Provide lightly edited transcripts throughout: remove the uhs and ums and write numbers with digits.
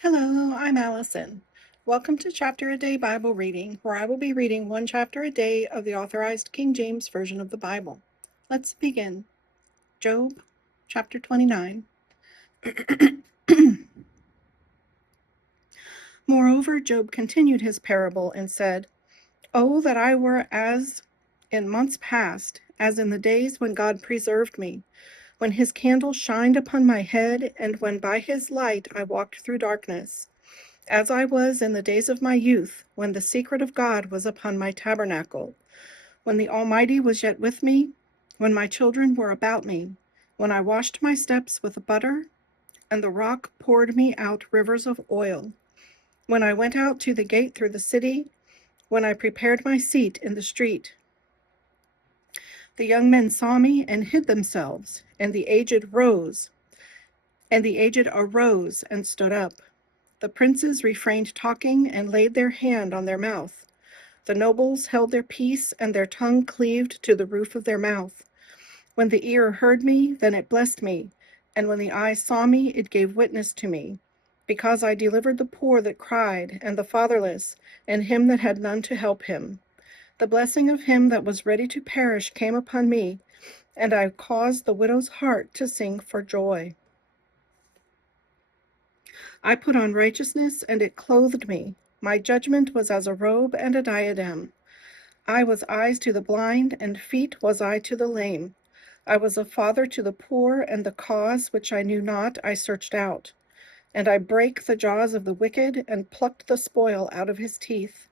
Hello, I'm Allison. Welcome to Chapter a Day Bible Reading, where I will be reading one chapter a day of the Authorized King James Version of the Bible. Let's begin. Job, chapter 29. Moreover, Job continued his parable and said, "Oh, that I were as in months past, as in the days when God preserved me, when his candle shined upon my head, and when by his light I walked through darkness. As I was in the days of my youth, when the secret of God was upon my tabernacle, when the Almighty was yet with me, when my children were about me, when I washed my steps with butter, and the rock poured me out rivers of oil, when I went out to the gate through the city, when I prepared my seat in the street. The young men saw me and hid themselves, and the aged arose and stood up. The princes refrained talking and laid their hand on their mouth. The nobles held their peace, and their tongue cleaved to the roof of their mouth. When the ear heard me, then it blessed me, and when the eye saw me, it gave witness to me, because I delivered the poor that cried, and the fatherless, and him that had none to help him. The blessing of him that was ready to perish came upon me, and I caused the widow's heart to sing for joy. I put on righteousness, and it clothed me. My judgment was as a robe and a diadem. I was eyes to the blind, and feet was I to the lame. I was a father to the poor, and the cause which I knew not I searched out. And I brake the jaws of the wicked, and plucked the spoil out of his teeth.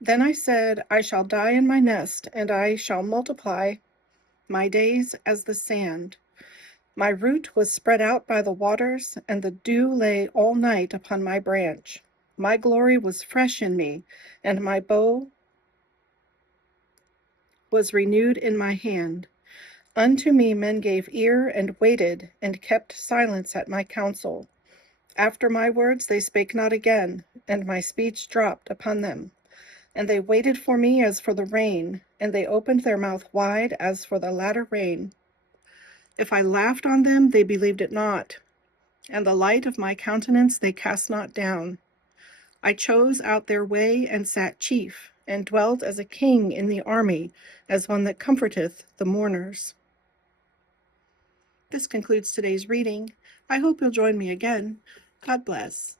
Then I said, I shall die in my nest, and I shall multiply my days as the sand. My root was spread out by the waters, and the dew lay all night upon my branch. My glory was fresh in me, and my bow was renewed in my hand. Unto me men gave ear, and waited, and kept silence at my counsel. After my words they spake not again, and my speech dropped upon them. And they waited for me as for the rain, and they opened their mouth wide as for the latter rain. If I laughed on them, they believed it not, and the light of my countenance they cast not down. I chose out their way, and sat chief, and dwelt as a king in the army, as one that comforteth the mourners." This concludes today's reading. I hope you'll join me again. God bless.